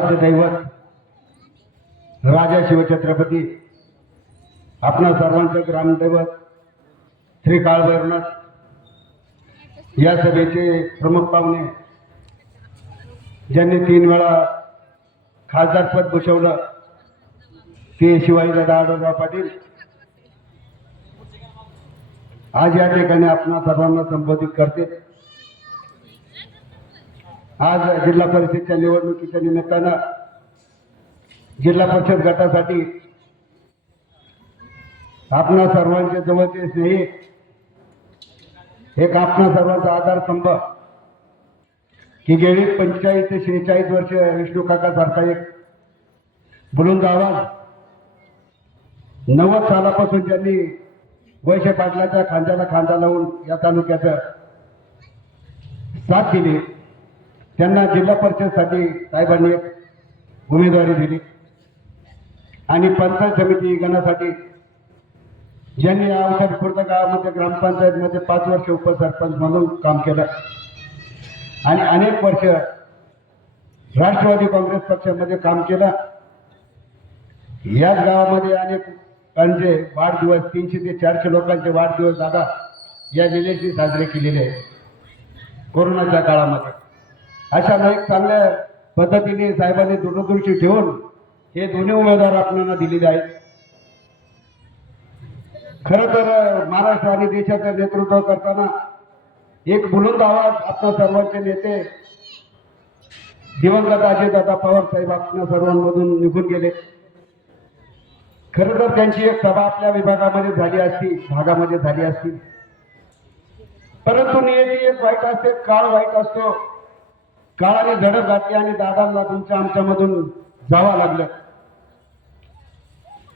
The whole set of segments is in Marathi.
दैवत राजा शिवछत्रपती आपणा सर्वांचे ग्रामदैवत श्री काळभैरवनाथ या सभेचे प्रमुख पाहुणे ज्यांनी 3 वेळा खासदारपद भूषवलं ते शिवाजीदादा आढळराव पाटील आज या ठिकाणी आपणा सर्वांना संबोधित करते। आज जिल्हा परिषदेच्या निवडणुकीच्या निमित्तानं जिल्हा परिषद गटासाठी आपणा सर्वांचे जवळचे स्नेही एक आपणा सर्वांचा आधारस्तंभ की गेली 45 ते 46 वर्ष विष्णू काका सारखा एक बुलंद आवाज 90 सालापासून ज्यांनी वैशे पाटलाच्या खांद्याला खांदा लावून या तालुक्याचं साथ दिली त्यांना जिल्हा परिषदसाठी साहेबांनी एक उमेदवारी दिली आणि पंचायत समिती गणासाठी ज्यांनी औषधपूर्ण गावामध्ये ग्रामपंचायतमध्ये 5 वर्ष उपसरपंच म्हणून काम केलं आणि अनेक वर्ष राष्ट्रवादी काँग्रेस पक्षामध्ये काम केलं। याच गावामध्ये अनेकांचे वाढदिवस 300 ते 400 लोकांचे वाढदिवस दादा या जिल्ह्याशी साजरे केलेले आहेत कोरोनाच्या काळामध्ये। अशा एक चांगल्या पद्धतीने साहेबांनी दूरदृष्टी ठेवून हे दोन्ही उमेदवार आपल्याला दिलेले आहेत। खरं तर महाराष्ट्र आणि देशाचं नेतृत्व करताना एक बुलंद आवाज आपल्या सर्वांचे नेते दिवंगत अजितदादा पवार साहेब आपल्या सर्वांमधून निघून गेले। खरं तर त्यांची एक सभा आपल्या विभागामध्ये झाली असती भागामध्ये झाली असती परंतु नियती एक वाईट असते काळ वाईट असतो काळाने झडप घातली आणि दादांना तुमच्या आमच्यामधून जावं लागलं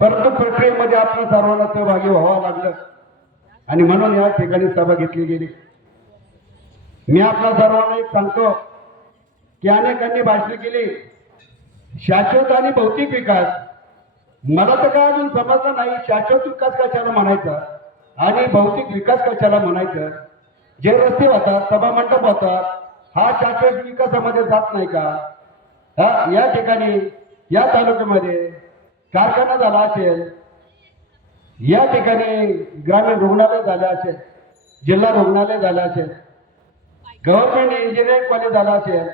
परंतु प्रक्रियेमध्ये आपल्या सर्वांना सहभागी व्हावं लागलं आणि म्हणून या ठिकाणी सभा घेतली गेली। मी आपल्या सर्वांना एक सांगतो की अनेकांनी भाषणे केली शाश्वत आणि भौतिक विकास मला तर काय अजून समजलं नाही शाश्वत विकास कशाला म्हणायचा आणि भौतिक विकास कशाला म्हणायचं। जे रस्ते होतात सभा मंडप होतात हा शाश्वत विकासामध्ये जात नाही का? या ठिकाणी या तालुक्यामध्ये कारखाना झाला असेल या ठिकाणी ग्रामीण रुग्णालय झाले असेल जिल्हा रुग्णालय झालं असेल गव्हर्नमेंट इंजिनिअरिंग कॉलेज झाला असेल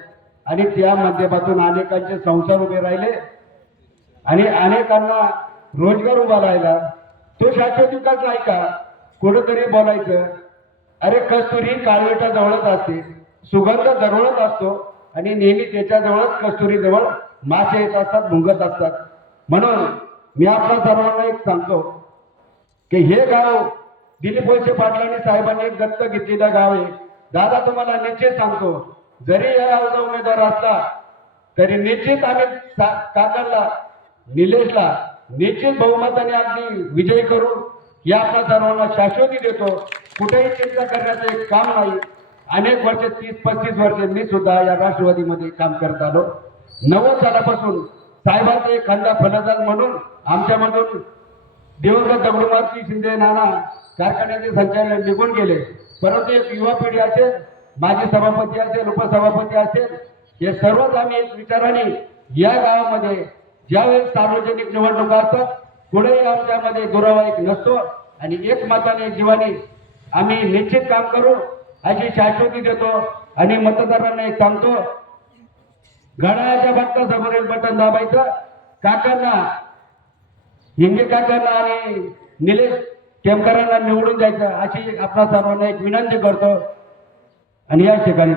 आणि त्या माध्यमातून अनेकांचे संसार उभे राहिले आणि अनेकांना रोजगार उभा राहिला तो शाश्वत विकास नाही का? कुठंतरी बोलायचं अरे कस्तुरी काळविटा जवळच असते सुगंध दरवळत असतो आणि नेहमी त्याच्याजवळच कस्तुरी जवळ मासे येत असतात भुंगत असतात। म्हणून मी आपल्या सर्वांना एक सांगतो की हे गाव दिलीप वळसे पाटलांनी साहेबांनी एक दत्तक घेतलेलं गाव आहे। दादा तुम्हाला निश्चित सांगतो जरी या उमेदवार असला तरी निश्चित आम्ही काकांना निलेशला निश्चित बहुमताने अगदी विजयी करू या आपल्या सर्वांना शाश्वती देतो। कुठेही चिंता करण्याचं एक काम नाही। अनेक वर्ष 30-35 वर्ष मी सुद्धा या राष्ट्रवादीमध्ये काम करत आलो। 90 सालापासून साहेबांचे एक खांदा फलंदाज म्हणून आमच्यामधून दिवंगत दगडूमालजी शिंदे नाना कारखान्याचे संचालक निघून गेले परंतु एक युवा पिढी असेल माजी सभापती असेल उपसभापती असेल हे सर्वच आम्ही एक विचाराने या गावामध्ये ज्यावेळेस सार्वजनिक निवडणुका असतात कुठेही आमच्यामध्ये दुरावा एक नसतो आणि एक मताने जीवाने आम्ही निश्चित काम करू अशी शाश्वती देतो आणि मतदारांना एक सांगतो घड्याळाच्या बटनासमोरील बटन दाबायचं काकांना हिंगे काकांना आणि निलेश टेमकरांना निवडून द्यायचं अशी आपल्या सर्वांना एक विनंती करतो आणि या ठिकाणी